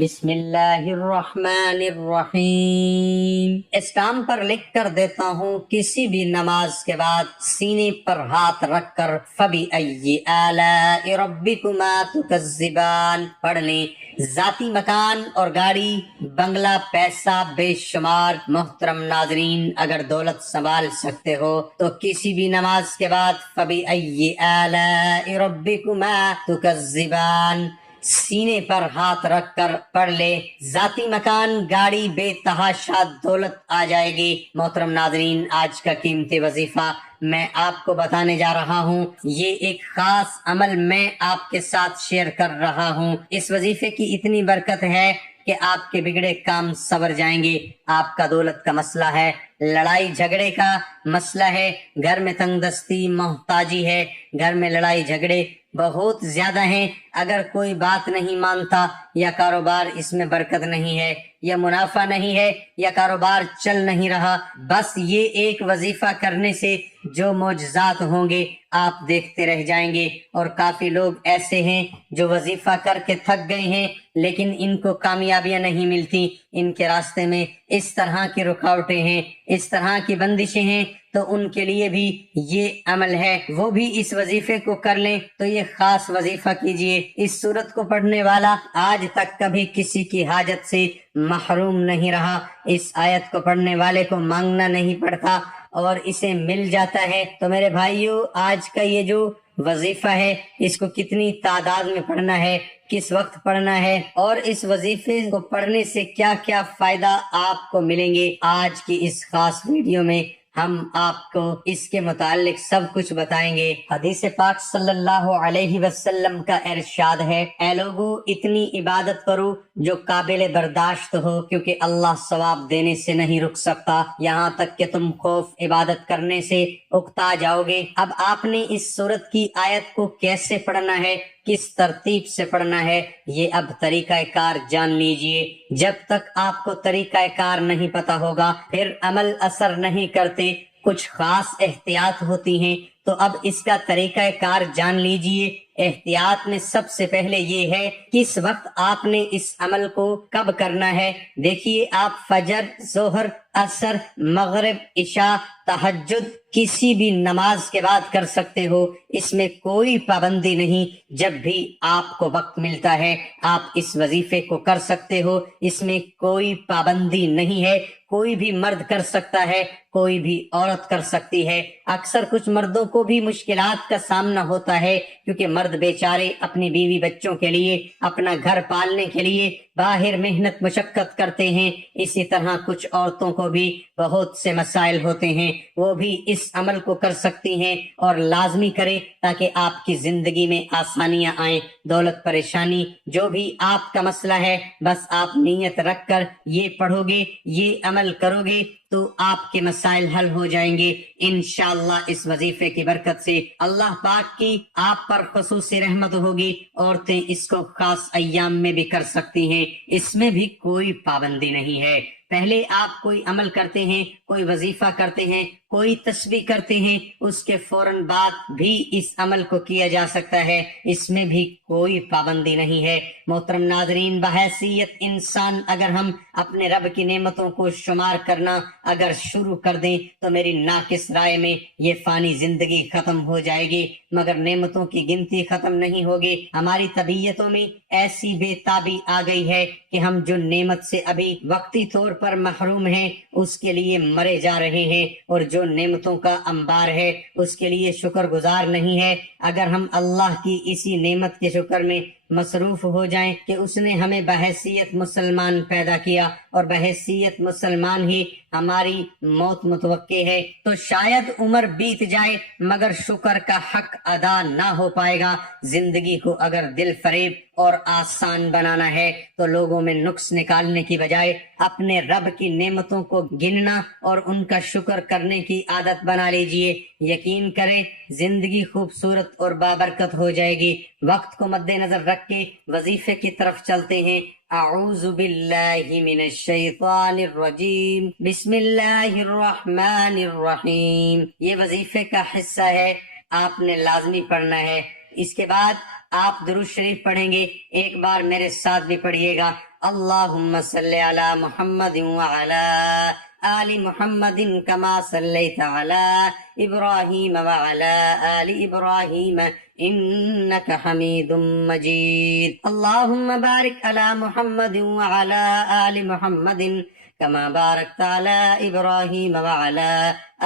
بسم اللہ الرحمن الرحیم۔ اسٹامپ پر لکھ کر دیتا ہوں کسی بھی نماز کے بعد سینے پر ہاتھ رکھ کر فَبِأَيِّ آلَاءِ رَبِّكُمَا تُكَذِّبَانِ پڑھ لیں۔ ذاتی مکان اور گاڑی، بنگلہ، پیسہ بے شمار۔ محترم ناظرین، اگر دولت سنبھال سکتے ہو تو کسی بھی نماز کے بعد فَبِأَيِّ آلَاءِ رَبِّكُمَا تُكَذِّبَانِ سینے پر ہاتھ رکھ کر پڑھ لے۔ ذاتی مکان، گاڑی، بے تحاشا دولت آ جائے گی۔ محترم ناظرین، آج کا قیمتی وظیفہ میں آپ کو بتانے جا رہا ہوں۔ یہ ایک خاص عمل میں آپ کے ساتھ شیئر کر رہا ہوں۔ اس وظیفے کی اتنی برکت ہے کہ آپ کے بگڑے کام سنور جائیں گے۔ آپ کا دولت کا مسئلہ ہے، لڑائی جھگڑے کا مسئلہ ہے، گھر میں تنگ دستی، محتاجی ہے، گھر میں لڑائی جھگڑے بہت زیادہ ہیں۔ اگر کوئی بات نہیں مانتا، یا کاروبار اس میں برکت نہیں ہے، یا منافع نہیں ہے، یا کاروبار چل نہیں رہا، بس یہ ایک وظیفہ کرنے سے جو معجزات ہوں گے آپ دیکھتے رہ جائیں گے۔ اور کافی لوگ ایسے ہیں جو وظیفہ کر کے تھک گئے ہیں لیکن ان کو کامیابیاں نہیں ملتی۔ ان کے راستے میں اس طرح کی رکاوٹیں ہیں، اس طرح کی بندشیں ہیں، تو ان کے لیے بھی یہ عمل ہے، وہ بھی اس وظیفے کو کر لیں۔ تو یہ خاص وظیفہ کیجئے۔ اس سورت کو پڑھنے والا آج تک کبھی کسی کی حاجت سے محروم نہیں رہا۔ اس آیت کو پڑھنے والے کو مانگنا نہیں پڑتا اور اسے مل جاتا ہے۔ تو میرے بھائیو، آج کا یہ جو وظیفہ ہے، اس کو کتنی تعداد میں پڑھنا ہے، کس وقت پڑھنا ہے، اور اس وظیفے کو پڑھنے سے کیا کیا فائدہ آپ کو ملیں گے، آج کی اس خاص ویڈیو میں ہم آپ کو اس کے متعلق سب کچھ بتائیں گے۔ حدیث پاک صلی اللہ علیہ وسلم کا ارشاد ہے، اے لوگو، اتنی عبادت کرو جو قابل برداشت ہو، کیونکہ اللہ ثواب دینے سے نہیں رک سکتا یہاں تک کہ تم خوف عبادت کرنے سے اکتا جاؤ گے۔ اب آپ نے اس سورت کی آیت کو کیسے پڑھنا ہے، کس ترتیب سے پڑھنا ہے، یہ اب طریقہ کار جان لیجئے۔ جب تک آپ کو طریقہ کار نہیں پتا ہوگا پھر عمل اثر نہیں کرتے، کچھ خاص احتیاط ہوتی ہیں۔ تو اب اس کا طریقہ کار جان لیجئے۔ احتیاط میں سب سے پہلے یہ ہے، کس وقت آپ نے اس عمل کو کب کرنا ہے۔ دیکھیے، آپ فجر، ظہر، عصر، مغرب، عشاء، تہجد کسی بھی نماز کے بعد کر سکتے ہو، اس میں کوئی پابندی نہیں۔ جب بھی آپ کو وقت ملتا ہے آپ اس وظیفے کو کر سکتے ہو، اس میں کوئی پابندی نہیں ہے۔ کوئی بھی مرد کر سکتا ہے، کوئی بھی عورت کر سکتی ہے۔ اکثر کچھ مردوں کو بھی مشکلات کا سامنا ہوتا ہے، کیونکہ مرد بیچارے اپنی بیوی بچوں کے لیے، اپنا گھر پالنے کے لیے باہر محنت مشقت کرتے ہیں۔ اسی طرح کچھ عورتوں کو بھی بہت سے مسائل ہوتے ہیں، وہ بھی اس عمل کو کر سکتی ہیں، اور لازمی کرے تاکہ آپ کی زندگی میں آسانیاں آئیں۔ دولت، پریشانی، جو بھی آپ کا مسئلہ ہے، بس آپ نیت رکھ کر یہ پڑھو گے، یہ عمل کرو گے تو آپ کے مسائل حل ہو جائیں گے انشاءاللہ۔ اس وظیفے کی برکت سے اللہ پاک کی آپ پر خصوصی رحمت ہوگی۔ عورتیں اس کو خاص ایام میں بھی کر سکتی ہیں، اس میں بھی کوئی پابندی نہیں ہے۔ پہلے آپ کوئی عمل کرتے ہیں، کوئی وظیفہ کرتے ہیں، کوئی تسبیح کرتے ہیں، اس کے فوراً بعد بھی اس عمل کو کیا جا سکتا ہے، اس میں بھی کوئی پابندی نہیں ہے۔ محترم ناظرین، بحیثیت انسان اگر ہم اپنے رب کی نعمتوں کو شمار کرنا اگر شروع کر دیں تو میری ناقص رائے میں یہ فانی زندگی ختم ہو جائے گی، مگر نعمتوں کی گنتی ختم نہیں ہوگی۔ ہماری طبیعتوں میں ایسی بے تابی آ گئی ہے کہ ہم جو نعمت سے ابھی وقتی طور پر محروم ہیں اس کے لیے مرے جا رہے ہیں، اور جو نعمتوں کا انبار ہے اس کے لیے شکر گزار نہیں ہے۔ اگر ہم اللہ کی اسی نعمت کے شکر میں مصروف ہو جائیں کہ اس نے ہمیں بحیثیت مسلمان پیدا کیا اور بحیثیت مسلمان ہی ہماری موت متوقع ہے، تو شاید عمر بیت جائے مگر شکر کا حق ادا نہ ہو پائے گا۔ زندگی کو اگر دل فریب اور آسان بنانا ہے تو لوگوں میں نقص نکالنے کی بجائے اپنے رب کی نعمتوں کو گننا اور ان کا شکر کرنے کی عادت بنا لیجئے۔ یقین کریں زندگی خوبصورت اور بابرکت ہو جائے گی۔ وقت کو مد نظر رکھ کے وظیفے کی طرف چلتے ہیں۔ اعوذ باللہ من الشیطان الرجیم، بسم اللہ الرحمن الرحیم۔ یہ وظیفے کا حصہ ہے، آپ نے لازمی پڑھنا ہے۔ اس کے بعد آپ درود شریف پڑھیں گے، ایک بار میرے ساتھ بھی پڑھیے گا، اللہم صلی علی محمد وعلی آل محمد کما صلیت علی ابراہیم وعلی آل ابراہیم انک حمید مجید، اللہم بارک علی محمد وعلی آل محمد کما بارکت علی ابراہیم وعلی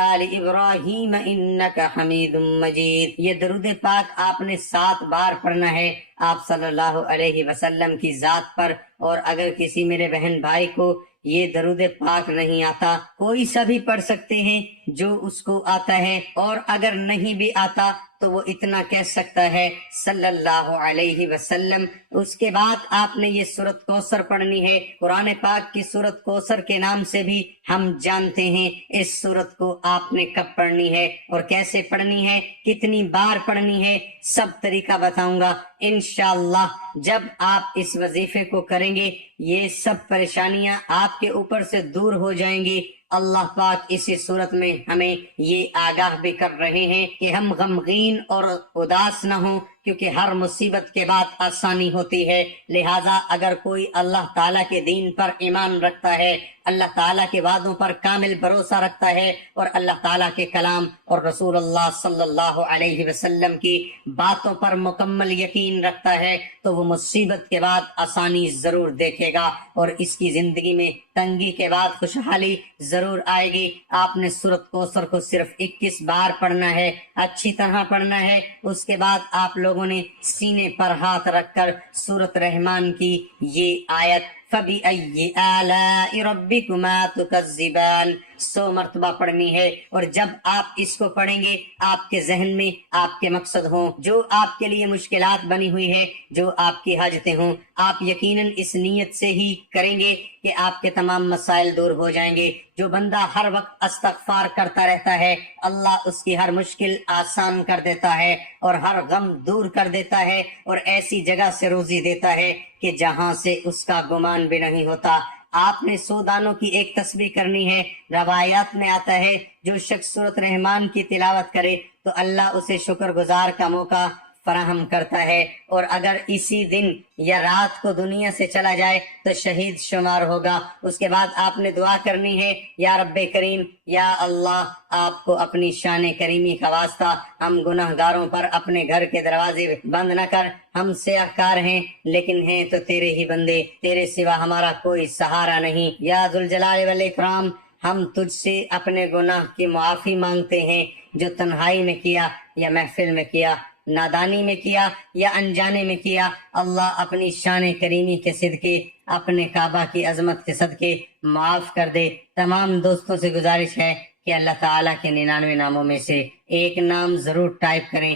آل ابراہیم انک حمید مجید۔ یہ درود پاک آپ نے 7 بار پڑھنا ہے آپ صلی اللہ علیہ وسلم کی ذات پر، اور اگر کسی میرے بہن بھائی کو یہ درود پاک نہیں آتا، کوئی سا بھی پڑھ سکتے ہیں جو اس کو آتا ہے، اور اگر نہیں بھی آتا تو وہ اتنا کہہ سکتا ہے صلی اللہ علیہ وسلم۔ اس کے بعد آپ نے یہ سورۃ کوثر پڑھنی ہے، قرآن پاک کی سورۃ کوثر کے نام سے بھی ہم جانتے ہیں۔ اس سورت کو آپ نے کب پڑھنی ہے اور کیسے پڑھنی ہے، کتنی بار پڑھنی ہے، سب طریقہ بتاؤں گا انشاءاللہ۔ جب آپ اس وظیفے کو کریں گے یہ سب پریشانیاں آپ کے اوپر سے دور ہو جائیں گی۔ اللہ پاک اسی صورت میں ہمیں یہ آگاہ بھی کر رہے ہیں کہ ہم غمگین اور اداس نہ ہوں، کیونکہ ہر مصیبت کے بعد آسانی ہوتی ہے۔ لہٰذا اگر کوئی اللہ تعالیٰ کے دین پر ایمان رکھتا ہے، اللہ تعالیٰ کے وعدوں پر کامل بھروسہ رکھتا ہے، اور اللہ تعالیٰ کے کلام اور رسول اللہ صلی اللہ علیہ وسلم کی باتوں پر مکمل یقین رکھتا ہے، تو وہ مصیبت کے بعد آسانی ضرور دیکھے گا، اور اس کی زندگی میں تنگی کے بعد خوشحالی ضرور آئے گی۔ آپ نے سورۃ کوثر کو صرف 21 بار پڑھنا ہے، اچھی طرح پڑھنا ہے۔ اس کے بعد آپ لوگوں نے سینے پر ہاتھ رکھ کر سورۃ رحمان کی یہ آیت فَبِأَيِّ آلَاءِ رَبِّكُمَا تُكَذِّبَانِ 100 مرتبہ پڑھنی ہے، اور جب آپ اس کو پڑھیں گے آپ کے ذہن میں آپ کے مقصد ہوں، جو آپ کے لیے مشکلات بنی ہوئی ہے، جو آپ کی حاجتیں ہوں، آپ یقیناً اس نیت سے ہی کریں گے کہ آپ کے تمام مسائل دور ہو جائیں گے۔ جو بندہ ہر وقت استغفار کرتا رہتا ہے اللہ اس کی ہر مشکل آسان کر دیتا ہے، اور ہر غم دور کر دیتا ہے، اور ایسی جگہ سے روزی دیتا ہے کہ جہاں سے اس کا گمان بھی نہیں ہوتا۔ آپ نے 100 دانوں کی ایک تسبیح کرنی ہے۔ روایات میں آتا ہے جو شخص سورۃ رحمان کی تلاوت کرے تو اللہ اسے شکر گزار کا موقع فراہم کرتا ہے، اور اگر اسی دن یا رات کو دنیا سے چلا جائے تو شہید شمار ہوگا۔ اس کے بعد آپ نے دعا کرنی ہے، یا رب کریم، یا اللہ، آپ کو اپنی شان کریمی کا واسطہ ہم گناہ گاروں پر اپنے گھر کے دروازے بند نہ کر۔ ہم سیاہ کار ہیں لیکن ہیں تو تیرے ہی بندے، تیرے سوا ہمارا کوئی سہارا نہیں۔ یا ذوالجلال والاکرام، ہم تجھ سے اپنے گناہ کی معافی مانگتے ہیں، جو تنہائی میں کیا یا محفل میں کیا، نادانی میں کیا یا انجانے میں کیا۔ اللہ اپنی شان کریمی کے صدقے، اپنے کعبہ کی عظمت کے صدقے معاف کر دے۔ تمام دوستوں سے گزارش ہے کہ اللہ تعالیٰ کے 99 ناموں میں سے ایک نام ضرور ٹائپ کریں۔